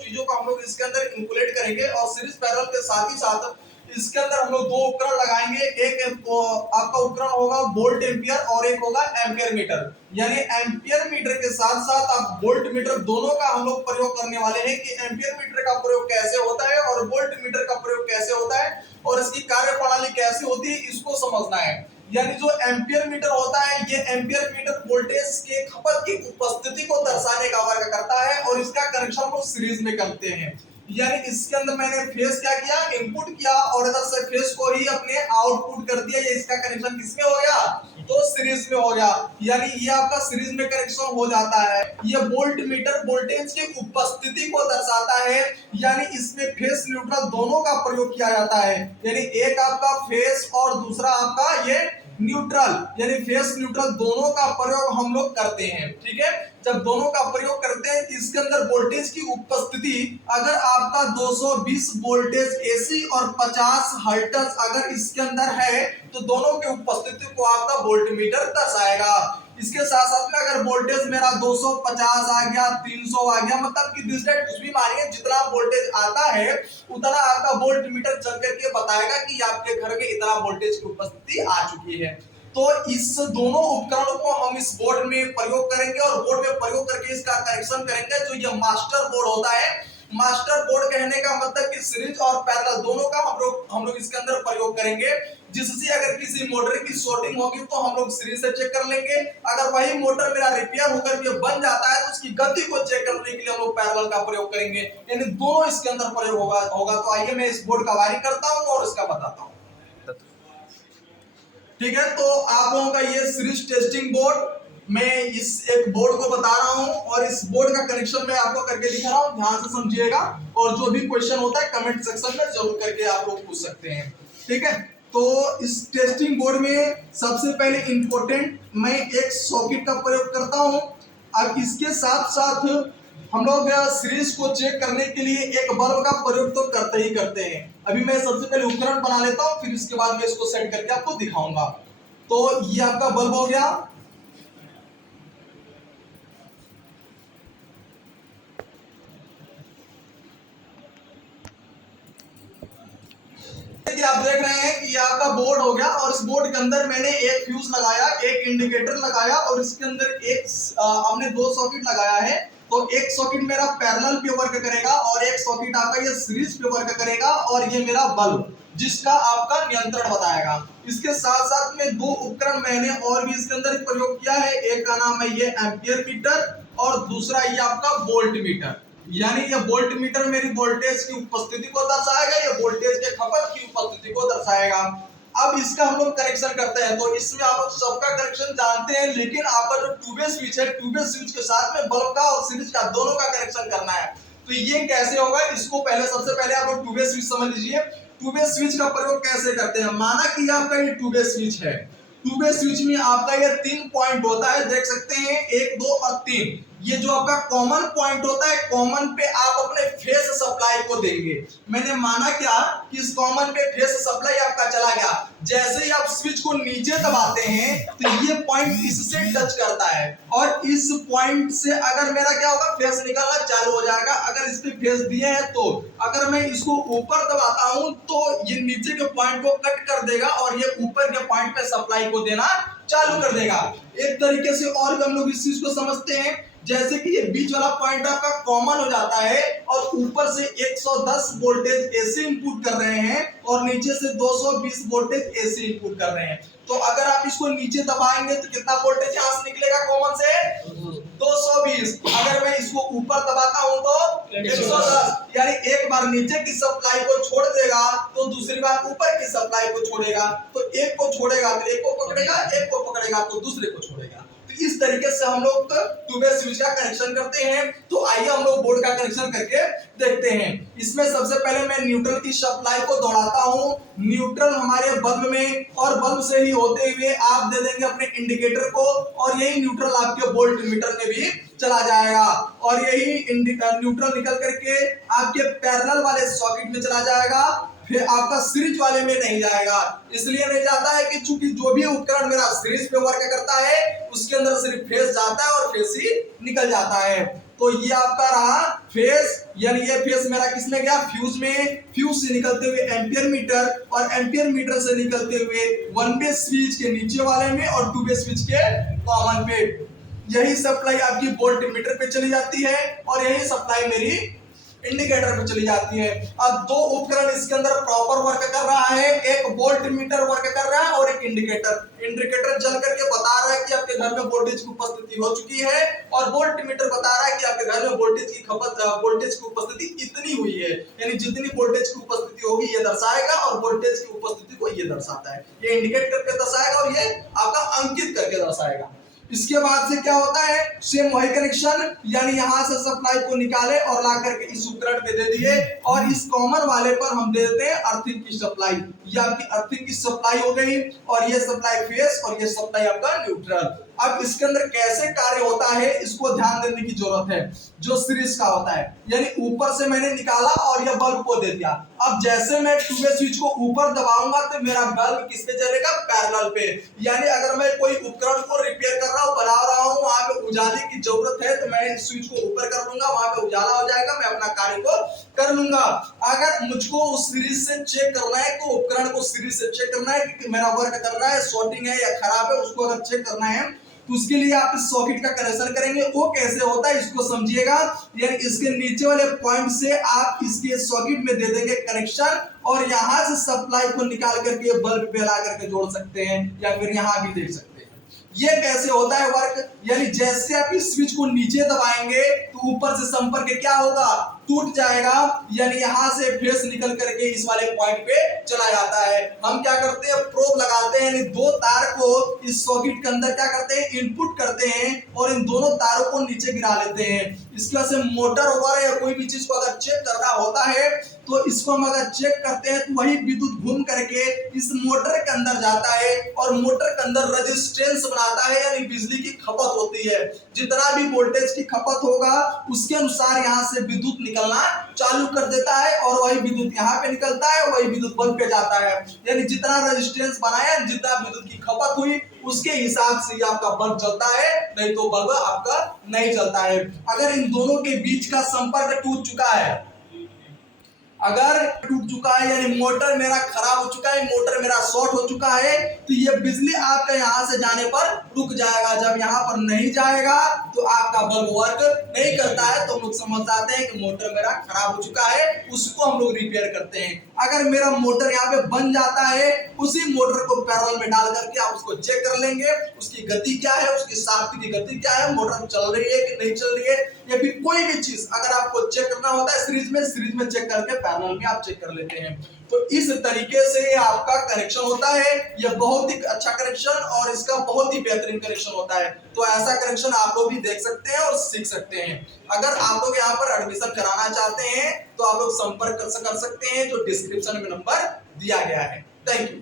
चीजों को हम लोग इसके अंदर इंक्लूड करेंगे और सीरीज पैरेलल के साथ ही साथ इसके अंदर हम लोग दो उपकरण लगाएंगे। एक आपका उपकरण होगा वोल्ट एम्पियर और एक होगा एम्पियर मीटर। यानी एम्पियर मीटर के साथ साथ आप वोल्ट मीटर दोनों का हम लोग प्रयोग करने वाले हैं कि एम्पियर मीटर का प्रयोग कैसे होता है और वोल्ट मीटर का प्रयोग कैसे होता है और इसकी कार्यप्रणाली कैसे होती है, इसको समझना है। यानी जो एम्पियर मीटर होता है, ये एम्पियर मीटर वोल्टेज के खपत की उपस्थिति को दर्शाने का कार्य करता है और इसका कनेक्शन हम लोग सीरीज में करते हैं। यानी इसके अंदर मैंने फेस क्या किया, इनपुट किया और इधर से फेस को ही अपने आउटपुट कर दिया। ये इसका कनेक्शन किसमें हो गया, तो सीरीज में हो गया। यानी ये आपका सीरीज में कनेक्शन हो जाता है। ये वोल्ट मीटर वोल्टेज की उपस्थिति को दर्शाता है। यानी इसमें फेस न्यूट्रल दोनों का प्रयोग किया जाता है। यानी एक आपका फेस और दूसरा आपका ये न्यूट्रल, यानी फेस न्यूट्रल दोनों का प्रयोग हम लोग करते हैं। ठीक है, जब दोनों का प्रयोग करते हैं इसके अंदर वोल्टेज की उपस्थिति अगर आपका 220 वोल्टेज एसी और 50 हर्ट्ज अगर इसके अंदर है तो दोनों की उपस्थिति को आपका वोल्टमीटर दर्शाएगा। इसके साथ साथ में अगर वोल्टेज मेरा 250 आ गया, 300 आ गया, मतलब कि दिस डेट कुछ भी मानिए, जितना वोल्टेज आता है उतना आपका वोल्टमीटर चल करके बताएगा कि आपके घर में इतना वोल्टेज की उपस्थिति आ चुकी है। तो इस दोनों उपकरणों को हम इस बोर्ड में प्रयोग करेंगे और बोर्ड में प्रयोग करके इसका कनेक्शन करेंगे। जो ये मास्टर बोर्ड होता है, मास्टर बोर्ड कहने का मतलब कि सीरीज और पैरेलल दोनों का हम लोग इसके अंदर प्रयोग करेंगे। जिससे अगर किसी मोटर की शॉर्टिंग होगी तो हम लोग सीरीज से चेक कर लेंगे। अगर वही मोटर मेरा रिपेयर होकर के बन जाता है तो उसकी गति को चेक करने के लिए हम लोग पैरेलल का प्रयोग करेंगे। यानी दोनों इसके अंदर प्रयोग होगा। तो आइए मैं इस बोर्ड का वायरिंग करता हूँ और इसका बताता हूँ। ठीक है, तो आप लोगों का ये सीरीज टेस्टिंग बोर्ड, मैं इस एक बोर्ड को बता रहा हूं और इस बोर्ड का कनेक्शन मैं आपको करके दिखा रहा हूं। ध्यान से समझिएगा और जो भी क्वेश्चन होता है कमेंट सेक्शन में जरूर करके आप लोग पूछ सकते हैं। ठीक है, तो इस टेस्टिंग बोर्ड में सबसे पहले इंपॉर्टेंट मैं एक सॉकेट का प्रयोग करता हूं। अब इसके साथ साथ हम लोग सीरीज को चेक करने के लिए एक बल्ब का प्रयोग तो करते ही करते हैं। अभी मैं सबसे पहले उपकरण बना लेता हूं, फिर इसके बाद मैं इसको सेट करके आपको दिखाऊंगा। तो ये आपका बल्ब हो गया। आप देख रहे हैं कि ये आपका बोर्ड हो गया और इस बोर्ड के अंदर मैंने एक फ्यूज लगाया, एक इंडिकेटर लगाया और इसके अंदर एक हमने दो सॉकेट लगाया है। तो एक सॉकेट मेरा पैरेलल पे वर्क करेगा और एक सॉकेट आपका ये सीरीज पे वर्क करेगा और ये मेरा बल्ब जिसका आपका नियंत्रण बताएगा। इसके साथ साथ में दो उपकरण मैंने और भी इसके अंदर प्रयोग किया है। एक का नाम है ये एम्पियर मीटर और दूसरा ये आपका वोल्ट मीटर। यानी ये वोल्ट मीटर मेरी वोल्टेज की उपस्थिति को दर्शाएगा, ये वोल्टेज के खपत की उपस्थिति को दर्शाएगा। अब इसका हम लोग कनेक्शन करते हैं। तो इसमें आप लोग सबका कनेक्शन जानते हैं, लेकिन आपका जो टू वे स्विच है, टू वे स्विच के साथ में बल्ब का और सीरीज का दोनों का कनेक्शन करना है। तो ये कैसे होगा, इसको सबसे पहले आप लोग टू वे स्विच समझ लीजिए। टू वे स्विच का प्रयोग कैसे करते हैं। माना कि आपका ये टू वे स्विच है, टू वे स्विच में आपका ये 3 पॉइंट होता है, देख सकते हैं 1, 2 और 3। ये जो आपका कॉमन पॉइंट होता है, कॉमन पे आप अपने फेस सप्लाई को देंगे। मैंने माना क्या कि इस कॉमन पे फेस सप्लाई आपका चला गया, जैसे ही आप स्विच को नीचे दबाते हैं तो ये पॉइंट इससे टच करता है और इस पॉइंट से अगर मेरा क्या होगा, फेस निकलना चालू हो जाएगा। अगर इस पे फेस दिए हैं तो अगर मैं इसको ऊपर दबाता हूं तो ये नीचे के पॉइंट को कट कर देगा और ये ऊपर के पॉइंट पे सप्लाई को देना चालू कर देगा। एक तरीके से और भी हम लोग इस चीज को समझते हैं, जैसे कि ये बीच वाला पॉइंट आपका कॉमन हो जाता है और ऊपर से 110 वोल्टेज एसी इनपुट कर रहे हैं और नीचे से 220 वोल्टेज एसी इनपुट कर रहे हैं। तो अगर आप इसको नीचे दबाएंगे तो कितना वोल्टेज यहां से निकलेगा कॉमन से, 220। अगर मैं इसको ऊपर दबाता हूं तो 110। यानी एक बार नीचे की सप्लाई को छोड़ देगा तो दूसरी बार ऊपर की सप्लाई को छोड़ेगा। तो एक को छोड़ेगा तो एक को पकड़ेगा, एक को पकड़ेगा तो दूसरे को छोड़ेगा। तो इस तरीके से हम लोग टू वे स्विच का कनेक्शन करते हैं। तो आइए हम लोग बोर्ड का कनेक्शन करके देखते हैं। इसमें सबसे पहले मैं न्यूट्रल की सप्लाई को दौड़ाता हूं। न्यूट्रल हमारे बल्ब में और बल्ब से ही होते हुए आप दे देंगे अपने इंडिकेटर को और यही न्यूट्रल आपके वोल्ट मीटर में भी चला जाएगा और यही न्यूट्रल निकल करके आपके पैरेलल वाले सॉकेट में चला जाएगा, फिर आपका सीरीज वाले में नहीं जाएगा। इसलिए नहीं जाता है कि चूंकि जो भी उपकरण मेरा सीरीज पे वर्क करता है उसके अंदर सिर्फ फेस जाता है और फेस ही निकल जाता है। तो ये आपका रहा फेस, यानी ये फेस मेरा किसमें गया, फ्यूज में। फ्यूज से निकलते हुए एम्पियर मीटर, और एम्पियर मीटर से निकलते हुए 1 वे स्विच के नीचे वाले में और 2 वे स्विच के कॉमन पे। यही सप्लाई आपकी वोल्ट मीटर पे चली जाती है और यही सप्लाई मेरी इंडिकेटर पे चली जाती है। अब दो उपकरण इसके अंदर प्रॉपर वर्क कर रहा है, एक वोल्ट मीटर वर्क कर रहा है और एक इंडिकेटर। इंडिकेटर जल करके बता रहा है कि आपके घर में वोल्टेज की उपस्थिति हो चुकी है, और वोल्ट मीटर बता रहा है कि आपके घर में वोल्टेज की वोल्टेज की उपस्थिति इतनी हुई है, यानी जितनी वोल्टेज की उपस्थिति होगी ये दर्शाएगा, और वोल्टेज की उपस्थिति को ये दर्शाता है। ये इंडिकेट करके दर्शाएगा और ये आपका अंकित करके दर्शाएगा। इसके बाद से क्या होता है, सेम वही कनेक्शन, यानी यहां से सप्लाई को निकाले और ला करके इस उपकरण पे दे दिए, और इस कॉमन वाले पर हम दे देते हैं अर्थिंग की सप्लाई। ये आपकी अर्थिंग की सप्लाई हो गई, और ये सप्लाई फेस और ये सप्लाई आपका न्यूट्रल। अब इसके अंदर कैसे कार्य होता है इसको ध्यान देने की जरूरत है। जो सीरीज का होता है, यानी ऊपर से मैंने निकाला और यह बल्ब को दे दिया। अब जैसे मैं 2 वे स्विच को ऊपर दबाऊंगा तो मेरा बल्ब किस पे जलेगा, पैरेलल पे। यानी अगर मैं कोई उपकरण को रिपेयर कर रहा हूं, बना रहा हूं, वहां पे उजाले की जरूरत है, तो मैं इस स्विच को ऊपर कर लूंगा, वहां पे उजाला हो जाएगा, मैं अपना कार्य को कर लूंगा। अगर मुझको उस सीरीज से चेक करना है, तो उपकरण को सीरीज से चेक करना है कि मेरा वर्क कर रहा है, शॉर्टिंग है या खराब है, उसको अगर चेक करना है तो उसके लिए आप इस सॉकेट का कनेक्शन करेंगे। वो कैसे होता है इसको समझिएगा, यानी इसके नीचे वाले पॉइंट से आप इसके सॉकेट में दे देंगे कनेक्शन, और यहां से सप्लाई को निकाल करके बल्ब पे ला करके जोड़ सकते हैं, या फिर यहां भी देख सकते हैं। ये कैसे होता है वर्क, यानी जैसे आप इस स्विच को नीचे दबाएंगे तो ऊपर से संपर्क क्या होगा, टूट जाएगा, यानी यहां से फेस निकल करके इस वाले पॉइंट पे चला जाता है। हम क्या करते हैं, प्रोब लगाते हैं, यानी दो तार को इस सॉकेट के अंदर क्या करते हैं, इनपुट करते हैं, और इन दोनों तारों को नीचे गिरा लेते हैं। इसकी वजह से मोटर वगैरह या कोई भी चीज को अगर चेक करना होता है, तो इसको हम अगर चेक करते हैं तो वही विद्युत घूम करके इस मोटर के अंदर जाता है, और मोटर के अंदर रेजिस्टेंस बनाता है, यानी बिजली की खपत होती है। जितना भी वोल्टेज की खपत होगा उसके अनुसार यहाँ से विद्युत निकलना चालू कर देता है, और वही विद्युत यहाँ पे निकलता है, वही विद्युत बल्ब पे जाता है। यानी जितना रेजिस्टेंस बनाया, जितना विद्युत की खपत हुई, उसके हिसाब से आपका बल्ब जलता है, नहीं तो बल्ब आपका नहीं जलता है। अगर इन दोनों के बीच का संपर्क टूट चुका है, अगर टूट चुका है, यानी मोटर मेरा खराब हो चुका है, मोटर मेरा शॉर्ट हो चुका है, तो ये बिजली आपका यहां से जाने पर रुक जाएगा। जब यहां पर नहीं जाएगा तो आपका बल्ब वर्क नहीं करता है, तो हम लोग समझ जाते हैं कि मोटर मेरा खराब हो चुका है, उसको हम लोग रिपेयर करते हैं। अगर मेरा मोटर यहाँ पे बन जाता है, उसी मोटर को पैरेलल में डाल करके आप उसको चेक कर लेंगे, उसकी गति क्या है, उसकी शाफ्ट की गति क्या है, मोटर चल रही है कि नहीं चल रही है, या फिर कोई भी चीज अगर आपको चेक करना होता है सीरीज में चेक करके पैरेलल में आप चेक कर लेते हैं। तो इस तरीके से आपका कनेक्शन होता है। यह बहुत ही अच्छा कनेक्शन और इसका बहुत ही बेहतरीन कनेक्शन होता है। तो ऐसा कनेक्शन आप लोग भी देख सकते हैं और सीख सकते हैं। अगर आप लोग यहाँ पर एडमिशन कराना चाहते हैं तो आप लोग संपर्क कर सकते हैं, जो डिस्क्रिप्शन में नंबर दिया गया है। Thank you.